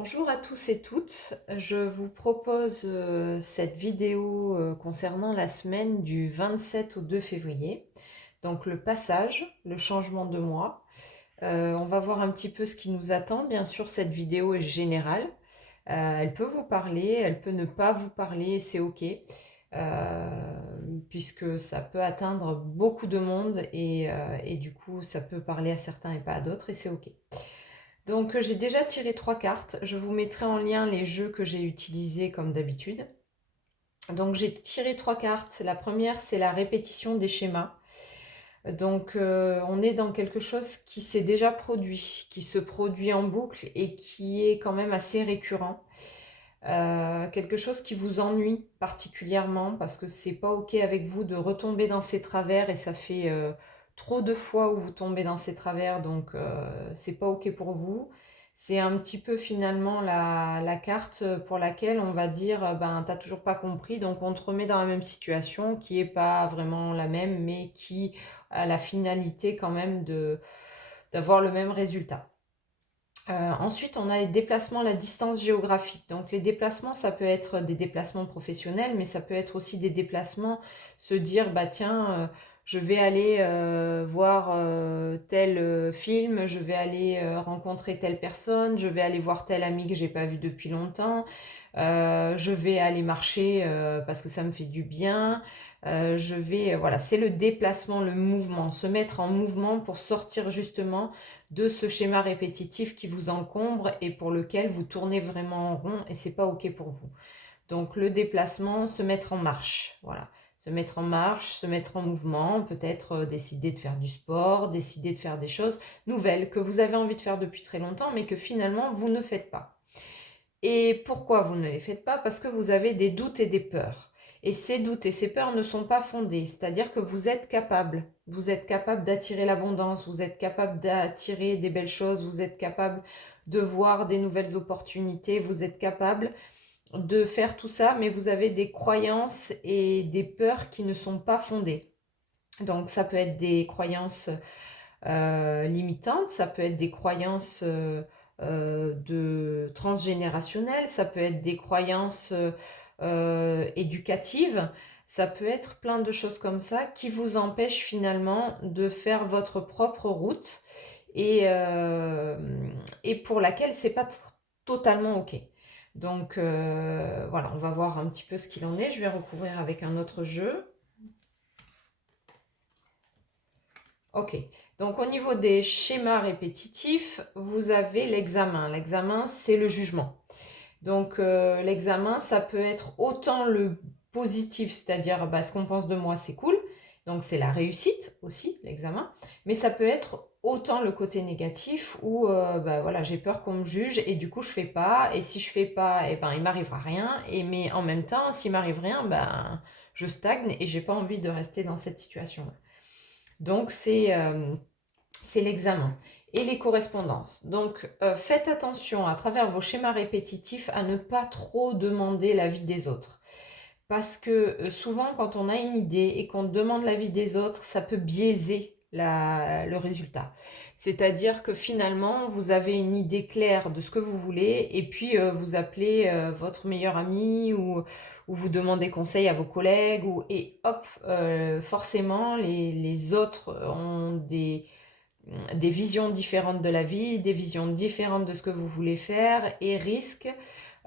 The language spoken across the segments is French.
Bonjour à tous et toutes, je vous propose cette vidéo concernant la semaine du 27 au 2 février. Donc le passage, le changement de mois. On va voir un petit peu ce qui nous attend. Bien sûr, cette vidéo est générale. Elle peut vous parler, elle peut ne pas vous parler, c'est ok. Puisque ça peut atteindre beaucoup de monde et du coup ça peut parler à certains et pas à d'autres et c'est ok. Donc j'ai déjà tiré 3 cartes. Je vous mettrai en lien les jeux que j'ai utilisés comme d'habitude. Donc j'ai tiré 3 cartes. La première, c'est la répétition des schémas. Donc on est dans quelque chose qui s'est déjà produit, qui se produit en boucle et qui est quand même assez récurrent. Quelque chose qui vous ennuie particulièrement parce que c'est pas ok avec vous de retomber dans ces travers et ça fait trop de fois où vous tombez dans ces travers, donc c'est pas ok pour vous. C'est un petit peu finalement la carte pour laquelle on va dire ben t'as toujours pas compris, donc on te remet dans la même situation qui est pas vraiment la même mais qui a la finalité quand même de d'avoir le même résultat. Ensuite, on a les déplacements à la distance géographique. Donc les déplacements, ça peut être des déplacements professionnels, mais ça peut être aussi des déplacements, se dire, bah tiens, je vais aller voir tel film, je vais aller rencontrer telle personne, je vais aller voir tel ami que j'ai pas vu depuis longtemps, je vais aller marcher parce que ça me fait du bien, voilà, c'est le déplacement, le mouvement, se mettre en mouvement pour sortir justement de ce schéma répétitif qui vous encombre et pour lequel vous tournez vraiment en rond et c'est pas ok pour vous. Donc le déplacement, se mettre en marche, voilà. Se mettre en marche, se mettre en mouvement, peut-être décider de faire du sport, décider de faire des choses nouvelles que vous avez envie de faire depuis très longtemps mais que finalement vous ne faites pas. Et pourquoi vous ne les faites pas? Parce que vous avez des doutes et des peurs. Et ces doutes et ces peurs ne sont pas fondés, c'est-à-dire que vous êtes capable. Vous êtes capable d'attirer l'abondance, vous êtes capable d'attirer des belles choses, vous êtes capable de voir des nouvelles opportunités, vous êtes capable de faire tout ça, mais vous avez des croyances et des peurs qui ne sont pas fondées. Donc ça peut être des croyances limitantes, ça peut être des croyances de transgénérationnelles, ça peut être des croyances éducatives, ça peut être plein de choses comme ça qui vous empêchent finalement de faire votre propre route et pour laquelle c'est pas totalement ok. Donc voilà, on va voir un petit peu ce qu'il en est. Je vais recouvrir avec un autre jeu. Ok, donc au niveau des schémas répétitifs, vous avez l'examen. L'examen, c'est le jugement. Donc l'examen, ça peut être autant le positif, c'est-à-dire bah, ce qu'on pense de moi, c'est cool. Donc c'est la réussite aussi, l'examen. Mais ça peut être autant le côté négatif où bah, voilà, j'ai peur qu'on me juge et du coup je fais pas. Et si je fais pas, eh ben, il m'arrivera rien. Mais en même temps, s'il m'arrive rien, ben, je stagne et j'ai pas envie de rester dans cette situation-là. Donc c'est l'examen. Et les correspondances. Donc faites attention à travers vos schémas répétitifs à ne pas trop demander l'avis des autres. Parce que souvent quand on a une idée et qu'on demande l'avis des autres, ça peut biaiser le résultat. C'est-à-dire que finalement, vous avez une idée claire de ce que vous voulez et puis vous appelez votre meilleur ami ou vous demandez conseil à vos collègues et hop, forcément, les autres ont des visions différentes de la vie, des visions différentes de ce que vous voulez faire et risquent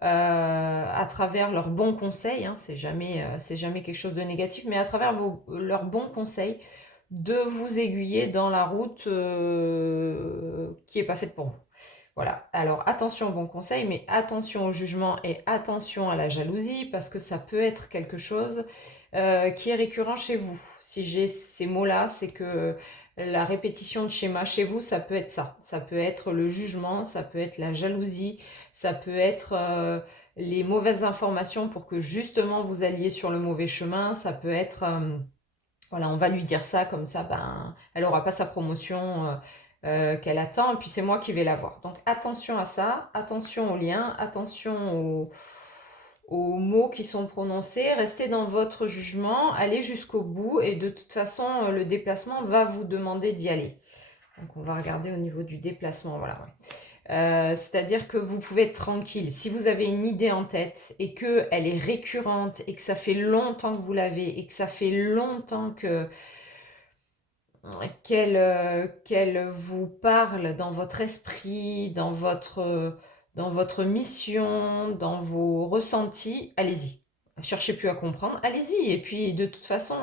à travers leurs bons conseils, hein, c'est jamais quelque chose de négatif, mais à travers leurs bons conseils, de vous aiguiller dans la route qui n'est pas faite pour vous. Voilà, alors attention aux bons conseils, mais attention au jugement et attention à la jalousie, parce que ça peut être quelque chose qui est récurrent chez vous. Si j'ai ces mots-là, c'est que la répétition de schéma chez vous, ça peut être ça. Ça peut être le jugement, ça peut être la jalousie, ça peut être les mauvaises informations pour que justement vous alliez sur le mauvais chemin, ça peut être... voilà, on va lui dire ça, comme ça, ben, elle n'aura pas sa promotion qu'elle attend, et puis c'est moi qui vais l'avoir. Donc attention à ça, attention aux liens, attention aux mots qui sont prononcés, restez dans votre jugement, allez jusqu'au bout, et de toute façon, le déplacement va vous demander d'y aller. Donc on va regarder au niveau du déplacement, voilà. Ouais. C'est-à-dire que vous pouvez être tranquille. Si vous avez une idée en tête et qu'elle est récurrente et que ça fait longtemps que vous l'avez et que ça fait longtemps qu'elle vous parle dans votre esprit, dans votre mission, dans vos ressentis, allez-y. Cherchez plus à comprendre, allez-y. Et puis de toute façon,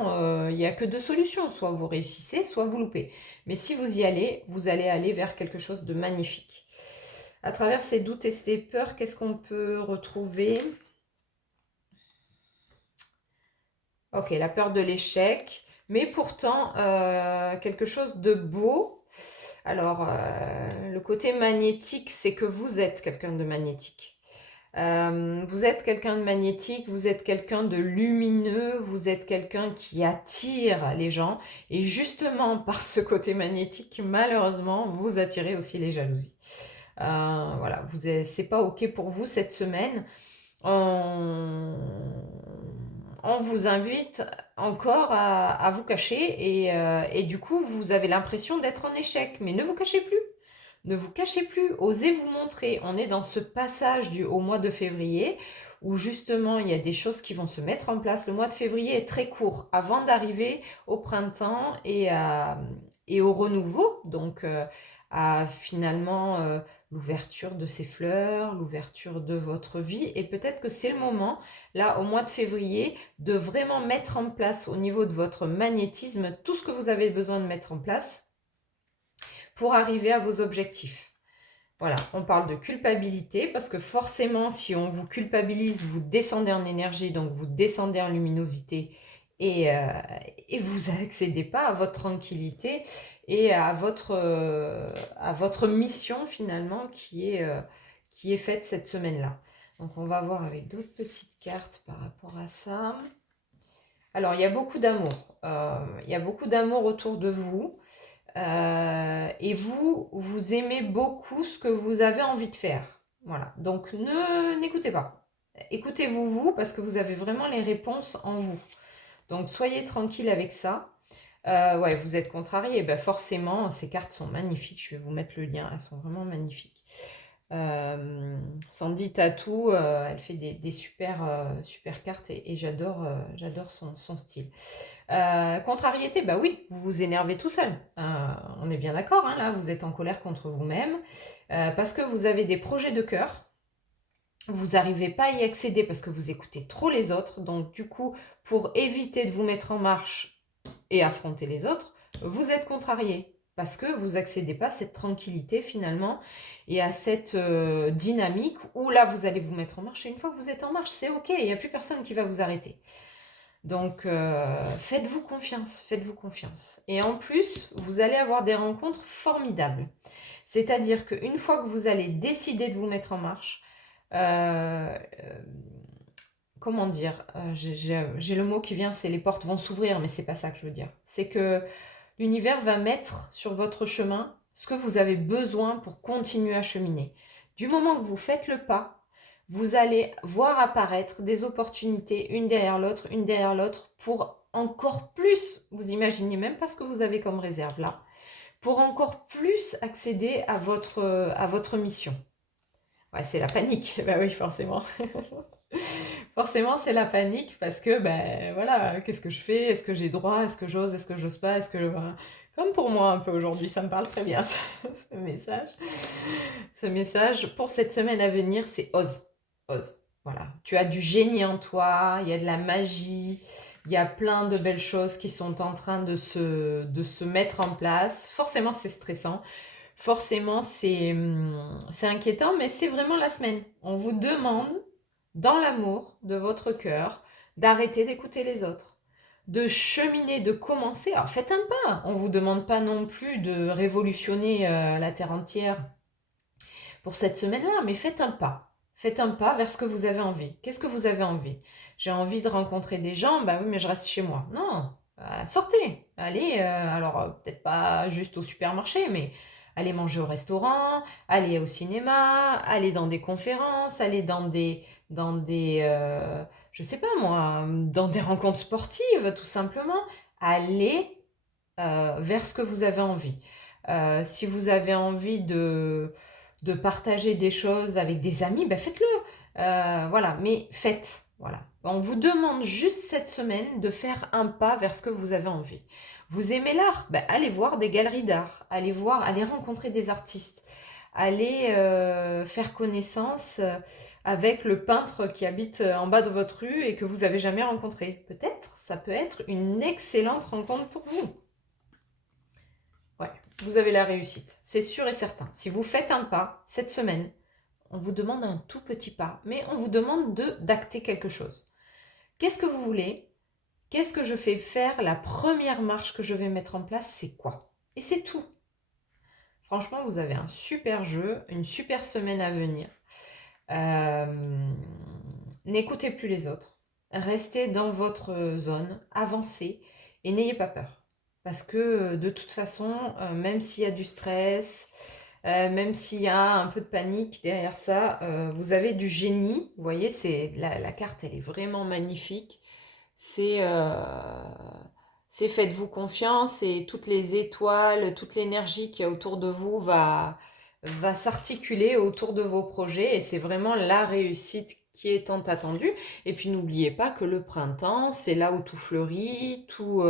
il n'y a que deux solutions. Soit vous réussissez, soit vous loupez. Mais si vous y allez, vous allez aller vers quelque chose de magnifique. À travers ces doutes et ces peurs, qu'est-ce qu'on peut retrouver? Ok, la peur de l'échec, mais pourtant quelque chose de beau. Alors, le côté magnétique, c'est que vous êtes quelqu'un de magnétique. Vous êtes quelqu'un de magnétique, vous êtes quelqu'un de lumineux, vous êtes quelqu'un qui attire les gens. Et justement, par ce côté magnétique, malheureusement, vous attirez aussi les jalousies. Voilà, c'est pas ok pour vous cette semaine. On vous invite encore à vous cacher et du coup vous avez l'impression d'être en échec. Mais ne vous cachez plus. Ne vous cachez plus, osez vous montrer. On est dans ce passage au mois de février où justement il y a des choses qui vont se mettre en place. Le mois de février est très court avant d'arriver au printemps et au renouveau. Donc à finalement l'ouverture de ces fleurs, l'ouverture de votre vie. Et peut-être que c'est le moment, là au mois de février, de vraiment mettre en place au niveau de votre magnétisme tout ce que vous avez besoin de mettre en place pour arriver à vos objectifs. Voilà, on parle de culpabilité parce que forcément, si on vous culpabilise, vous descendez en énergie, donc vous descendez en luminosité et vous n'accédez pas à votre tranquillité et à votre mission finalement qui est faite cette semaine-là. Donc on va voir avec d'autres petites cartes par rapport à ça. Alors il y a beaucoup d'amour. Il y a beaucoup d'amour autour de vous. Et vous aimez beaucoup ce que vous avez envie de faire. Voilà. Donc n'écoutez pas. Écoutez-vous vous parce que vous avez vraiment les réponses en vous. Donc soyez tranquille avec ça. Ouais, vous êtes contrarié. Ben forcément, ces cartes sont magnifiques. Je vais vous mettre le lien. Elles sont vraiment magnifiques. Sandy Tatou, elle fait des super cartes et j'adore son style. Contrariété, bah oui, vous vous énervez tout seul. On est bien d'accord, hein, là, vous êtes en colère contre vous-même parce que vous avez des projets de cœur. Vous n'arrivez pas à y accéder parce que vous écoutez trop les autres. Donc du coup, pour éviter de vous mettre en marche et affronter les autres, vous êtes contrarié parce que vous n'accédez pas à cette tranquillité finalement et à cette dynamique où là, vous allez vous mettre en marche. Et une fois que vous êtes en marche, c'est ok, il n'y a plus personne qui va vous arrêter. Donc, faites-vous confiance, faites-vous confiance. Et en plus, vous allez avoir des rencontres formidables. C'est-à-dire qu'une fois que vous allez décider de vous mettre en marche, comment dire, j'ai le mot qui vient, c'est les portes vont s'ouvrir, mais c'est pas ça que je veux dire. C'est que l'univers va mettre sur votre chemin ce que vous avez besoin pour continuer à cheminer. Du moment que vous faites le pas, vous allez voir apparaître des opportunités une derrière l'autre pour encore plus, vous imaginez même pas ce que vous avez comme réserve là, pour encore plus accéder à votre mission. Ouais, c'est la panique, bah oui, forcément. Forcément, c'est la panique parce que, ben voilà, qu'est-ce que je fais? Est-ce que j'ai droit? Est-ce que j'ose? Est-ce que j'ose pas? Est-ce que... Voilà. Comme pour moi un peu aujourd'hui, ça me parle très bien ce message. Ce message pour cette semaine à venir, c'est ose. Ose. Voilà. Tu as du génie en toi, il y a de la magie, il y a plein de belles choses qui sont en train de se mettre en place. Forcément, c'est stressant. Forcément, c'est inquiétant, mais c'est vraiment la semaine. On vous demande, dans l'amour de votre cœur, d'arrêter d'écouter les autres, de cheminer, de commencer. Alors faites un pas. On ne vous demande pas non plus de révolutionner la terre entière pour cette semaine-là, mais faites un pas. Faites un pas vers ce que vous avez envie. Qu'est-ce que vous avez envie? J'ai envie de rencontrer des gens, bah oui, mais je reste chez moi. Non, sortez, allez, alors peut-être pas juste au supermarché, mais allez manger au restaurant, allez au cinéma, allez dans des conférences, allez je sais pas moi, dans des rencontres sportives, tout simplement. Allez vers ce que vous avez envie. Si vous avez envie de partager des choses avec des amis, ben faites-le. Voilà, mais faites. Voilà. On vous demande juste cette semaine de faire un pas vers ce que vous avez envie. Vous aimez l'art? Ben, allez voir des galeries d'art, allez rencontrer des artistes, allez faire connaissance avec le peintre qui habite en bas de votre rue et que vous avez jamais rencontré. Peut-être, ça peut être une excellente rencontre pour vous. Ouais, vous avez la réussite, c'est sûr et certain. Si vous faites un pas cette semaine, on vous demande un tout petit pas, mais on vous demande d'acter quelque chose. Qu'est-ce que vous voulez? Qu'est-ce que je fais faire? La première marche que je vais mettre en place, c'est quoi? Et c'est tout. Franchement, vous avez un super jeu, une super semaine à venir. N'écoutez plus les autres. Restez dans votre zone, avancez et n'ayez pas peur. Parce que de toute façon, même s'il y a du stress, même s'il y a un peu de panique derrière ça, vous avez du génie. Vous voyez, la carte, elle est vraiment magnifique. C'est faites-vous confiance et toutes les étoiles, toute l'énergie qui est autour de vous va s'articuler autour de vos projets et c'est vraiment la réussite qui est tant attendue. Et puis n'oubliez pas que le printemps, c'est là où tout fleurit, tout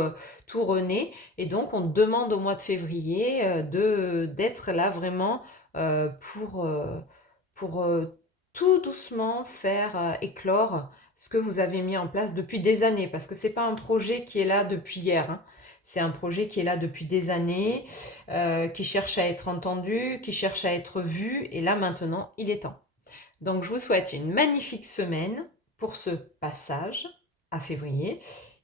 renaît. Et donc on demande au mois de février d'être là vraiment pour tout doucement faire éclore ce que vous avez mis en place depuis des années, parce que c'est pas un projet qui est là depuis hier, hein. C'est un projet qui est là depuis des années, qui cherche à être entendu, qui cherche à être vu, et là maintenant, il est temps. Donc je vous souhaite une magnifique semaine pour ce passage à février,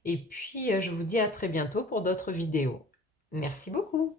et puis je vous dis à très bientôt pour d'autres vidéos. Merci beaucoup.